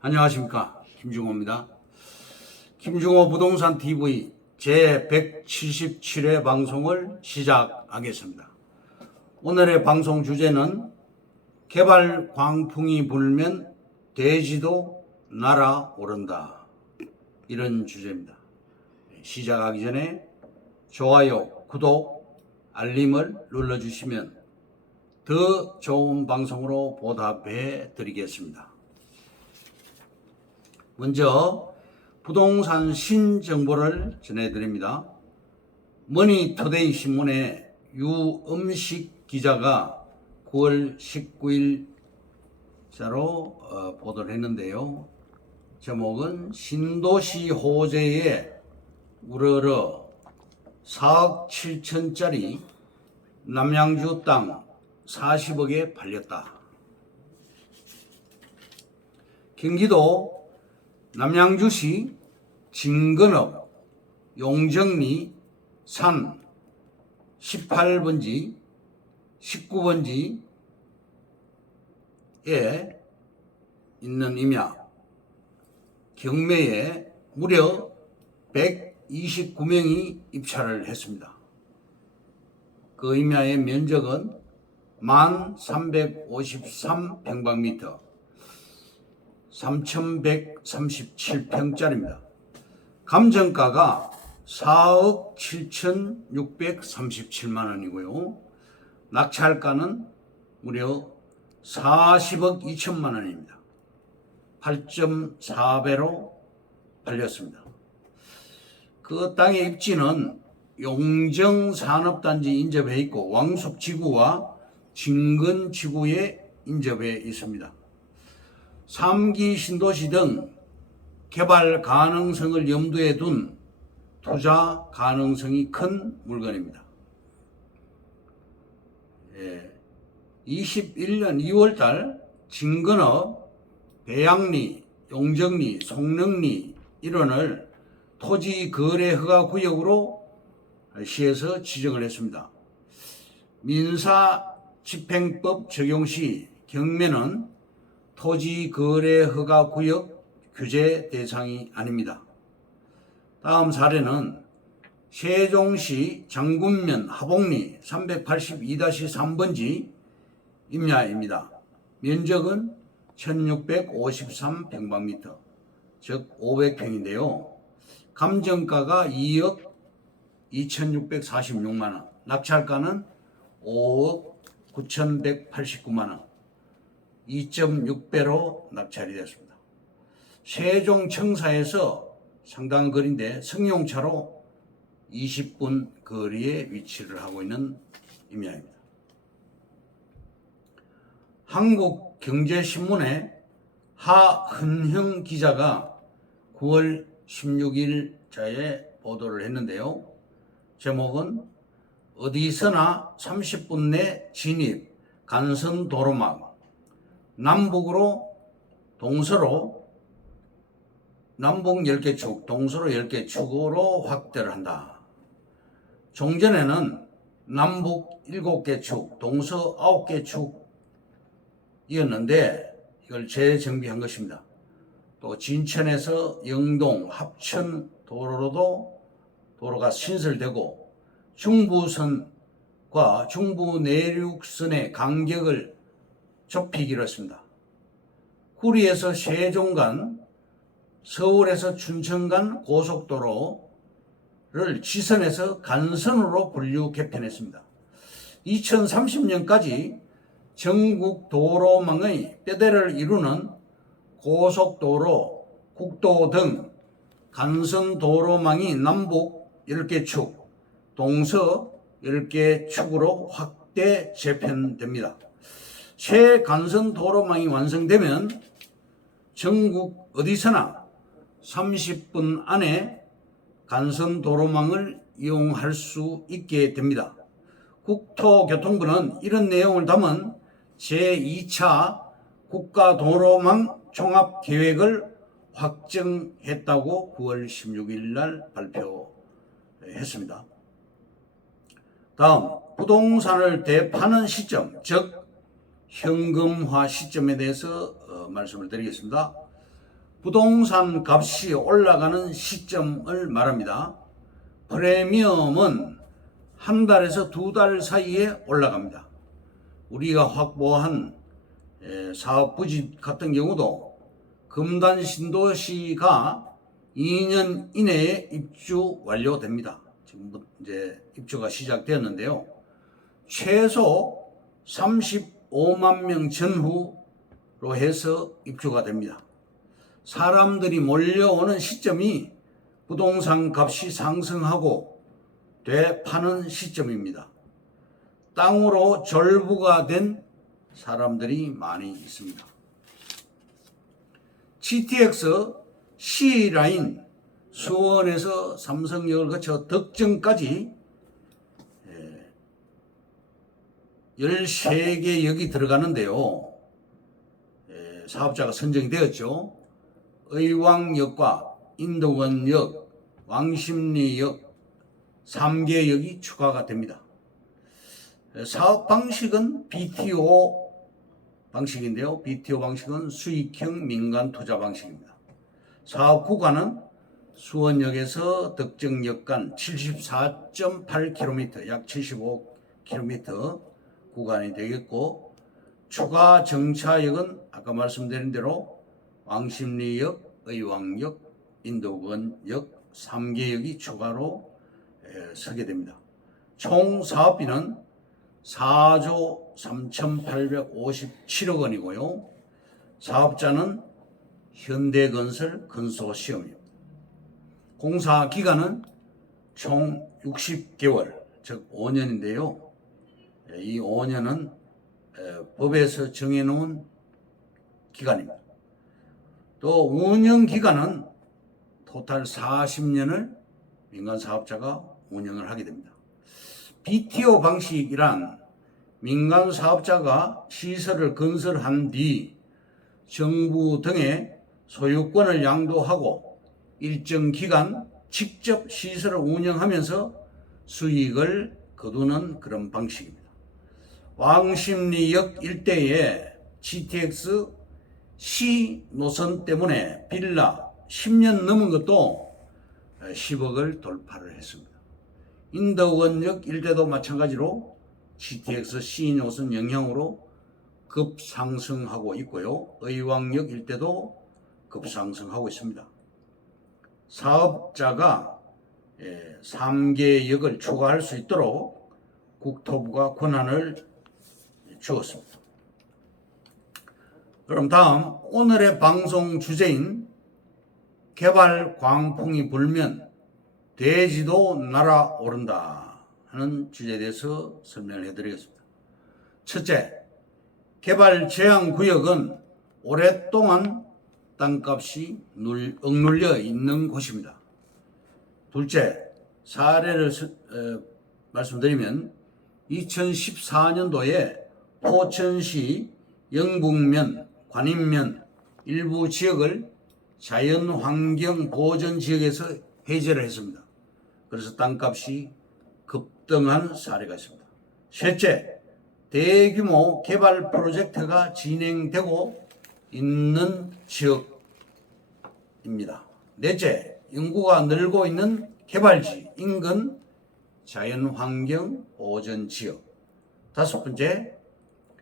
안녕하십니까, 김중호입니다. 김중호 부동산 TV 제177회 방송을 시작하겠습니다. 오늘의 방송 주제는 개발 광풍이 불면 돼지도 날아오른다, 이런 주제입니다. 시작하기 전에 좋아요, 구독, 알림을 눌러주시면 더 좋은 방송으로 보답해 드리겠습니다. 먼저 부동산 신정보를 전해드립니다. 머니투데이 신문의 유음식 기자가 9월 19일자로 보도를 했는데요. 제목은 신도시 호재에 우러러 4억 7천짜리 남양주 땅 40억에 팔렸다. 경기도 남양주시 진건읍 용정리 산 18번지 19번지에 있는 임야 경매에 무려 129명이 입찰을 했습니다. 그 임야의 면적은 1353평방미터 3137평짜리입니다. 감정가가 4억 7,637만 원이고요. 낙찰가는 무려 40억 2천만 원입니다. 8.4배로 팔렸습니다. 그 땅의 입지는 용정산업단지 인접해 있고 왕숙지구와 진건지구에 인접해 있습니다. 3기 신도시 등 개발 가능성을 염두에 둔 투자 가능성이 큰 물건입니다. 21년 2월달 진건읍, 배양리, 용정리, 송릉리 일원을 토지거래허가구역으로 시에서 지정을 했습니다. 민사집행법 적용 시 경매는 토지거래허가구역 규제 대상이 아닙니다. 다음 사례는 세종시 장군면 하복리 382-3번지 임야입니다. 면적은 1653평방미터, 즉 500평인데요. 감정가가 2억 2646만원, 낙찰가는 5억 9189만원, 2.6배로 낙찰이 됐습니다. 세종청사에서 상당 거리인데 승용차로 20분 거리에 위치를 하고 있는 임야입니다. 한국경제신문의 하은형 기자가 9월 16일자에 보도를 했는데요. 제목은 어디서나 30분 내 진입 간선도로망, 남북으로 동서로 남북 10개 축, 동서로 10개 축으로 확대를 한다. 종전에는 남북 7개 축, 동서 9개 축이었는데 이걸 재정비한 것입니다. 또 진천에서 영동, 합천 도로로도 도로가 신설되고 중부선과 중부 내륙선의 간격을 좁히기로 했습니다. 구리에서 세종 간, 서울에서 춘천 간 고속도로를 지선에서 간선으로 분류 개편했습니다. 2030년까지 전국 도로망의 뼈대를 이루는 고속도로, 국도 등 간선 도로망이 남북 10개 축, 동서 10개 축으로 확대 재편됩니다. 새 간선 도로망이 완성되면 전국 어디서나 30분 안에 간선 도로망을 이용할 수 있게 됩니다. 국토교통부는 이런 내용을 담은 제2차 국가도로망 종합계획을 확정했다고 9월 16일 날 발표했습니다. 다음, 부동산을 대파는 시점, 즉 현금화 시점에 대해서 말씀을 드리겠습니다. 부동산 값이 올라가는 시점을 말합니다. 프리미엄은 한 달에서 두 달 사이에 올라갑니다. 우리가 확보한 사업 부지 같은 경우도 금단 신도시가 2년 이내에 입주 완료됩니다. 지금 이제 입주가 시작되었는데요. 최소 35만 명 전후로 해서 입주가 됩니다. 사람들이 몰려오는 시점이 부동산 값이 상승하고 되파는 시점입니다. 땅으로 졸부가 된 사람들이 많이 있습니다. GTX C라인 수원에서 삼성역을 거쳐 덕정까지 13개 역이 들어가는데요. 사업자가 선정이 되었죠. 의왕역과 인덕원역, 왕십리역 3개 역이 추가가 됩니다. 사업 방식은 BTO 방식인데요. BTO 방식은 수익형 민간 투자 방식입니다. 사업 구간은 수원역에서 덕정역 간 74.8km, 약 75km 구간이 되겠고, 추가 정차역은 아까 말씀드린 대로 왕십리역, 의왕역, 인덕원역 3개 역이 추가로 서게 됩니다. 총 사업비는 4조 3,857억 원이고요. 사업자는 현대건설 건소시엄입니다. 공사 기간은 총 60개월, 즉 5년인데요. 이 5년은 법에서 정해놓은 기간입니다. 또 운영 기간은 토탈 40년을 민간 사업자가 운영을 하게 됩니다. BTO 방식이란 민간 사업자가 시설을 건설한 뒤 정부 등의 소유권을 양도하고 일정 기간 직접 시설을 운영하면서 수익을 거두는 그런 방식입니다. 왕십리역 일대에 GTX C 노선 때문에 빌라 10년 넘은 것도 10억을 돌파를 했습니다. 인덕원역 일대도 마찬가지로 GTX C 노선 영향으로 급상승하고 있고요. 의왕역 일대도 급상승하고 있습니다. 사업자가 3개 역을 추가할 수 있도록 국토부가 권한을 주었습니다. 그럼 다음 오늘의 방송 주제인 개발 광풍이 불면 돼지도 날아오른다 하는 주제에 대해서 설명을 해드리겠습니다. 첫째, 개발 제한 구역은 오랫동안 땅값이 억눌려 있는 곳입니다. 둘째, 사례를 말씀드리면 2014년도에 포천시 영북면, 관인면 일부 지역을 자연환경보전지역에서 해제를 했습니다. 그래서 땅값이 급등한 사례가 있습니다. 셋째, 대규모 개발 프로젝트가 진행되고 있는 지역입니다. 넷째, 인구가 늘고 있는 개발지 인근 자연환경보전지역. 다섯 번째,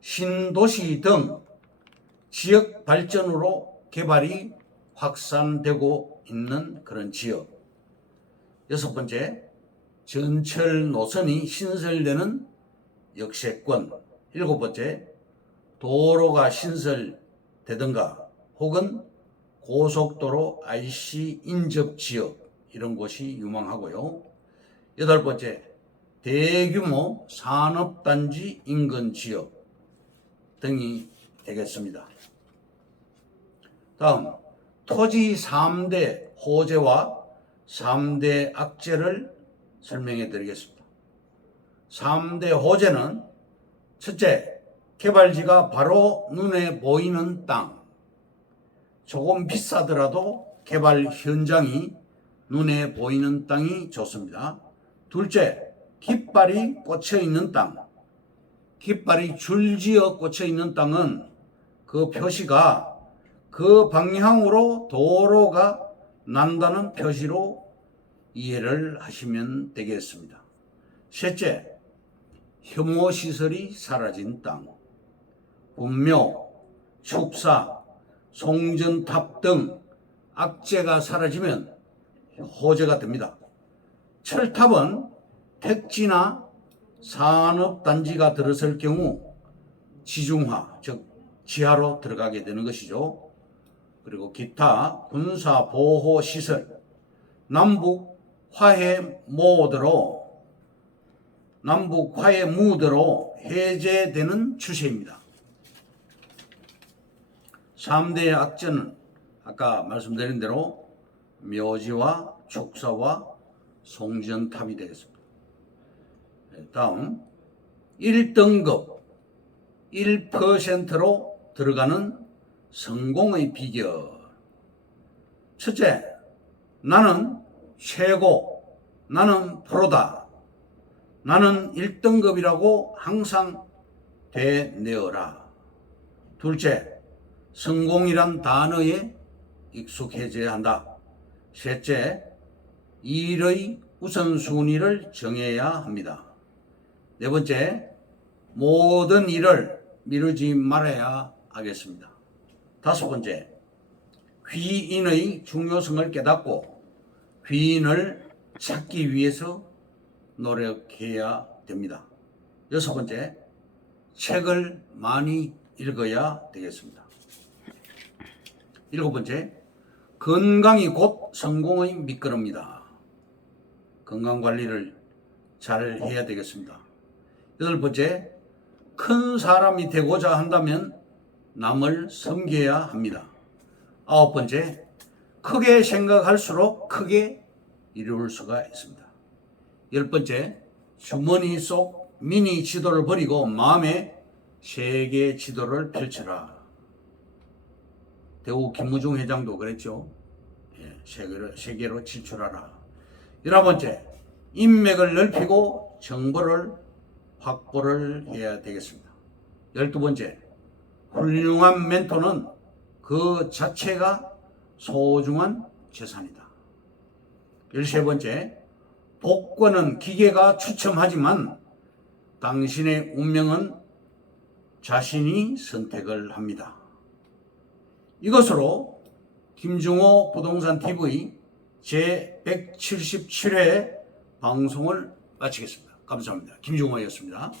신도시 등 지역 발전으로 개발이 확산되고 있는 그런 지역. 여섯 번째, 전철 노선이 신설되는 역세권. 일곱 번째, 도로가 신설되든가 혹은 고속도로 IC 인접 지역, 이런 곳이 유망하고요. 여덟 번째, 대규모 산업단지 인근 지역 등이 되겠습니다. 다음, 토지 3대 호재와 3대 악재를 설명해 드리겠습니다. 3대 호재는 첫째, 개발지가 바로 눈에 보이는 땅. 조금 비싸더라도 개발 현장이 눈에 보이는 땅이 좋습니다. 둘째, 깃발이 꽂혀 있는 땅. 깃발이 줄지어 꽂혀 있는 땅은 그 표시가 그 방향으로 도로가 난다는 표시로 이해를 하시면 되겠습니다. 셋째, 혐오시설이 사라진 땅. 분묘, 축사, 송전탑 등 악재가 사라지면 호재가 됩니다. 철탑은 택지나 산업단지가 들어설 경우 지중화, 즉 지하로 들어가게 되는 것이죠. 그리고 기타 군사보호시설, 남북 화해 무드로 해제되는 추세입니다. 3대의 악재는 아까 말씀드린 대로 묘지와 축사와 송전탑이 되겠습니다. 다음 1등급 1%로 들어가는 성공의 비결. 첫째, 나는 최고, 나는 프로다, 나는 1등급이라고 항상 되뇌어라. 둘째, 성공이란 단어에 익숙해져야 한다. 셋째, 일의 우선순위를 정해야 합니다. 네 번째, 모든 일을 미루지 말아야 하겠습니다. 다섯 번째, 귀인의 중요성을 깨닫고 귀인을 찾기 위해서 노력해야 됩니다. 여섯 번째, 책을 많이 읽어야 되겠습니다. 일곱 번째, 건강이 곧 성공의 밑거름입니다. 건강관리를 잘 해야 되겠습니다. 여덟 번째, 큰 사람이 되고자 한다면 남을 섬겨야 합니다. 아홉 번째, 크게 생각할수록 크게 이룰 수가 있습니다. 열 번째, 주머니 속 미니 지도를 버리고 마음에 세계 지도를 펼쳐라. 대우 김무중 회장도 그랬죠. 세계로 진출하라. 11번째, 인맥을 넓히고 정보를 확보를 해야 되겠습니다. 12번째, 훌륭한 멘토는 그 자체가 소중한 재산이다. 13번째, 복권은 기계가 추첨하지만 당신의 운명은 자신이 선택을 합니다. 이것으로 김중호 부동산TV 제177회 방송을 마치겠습니다. 감사합니다. 김중호였습니다.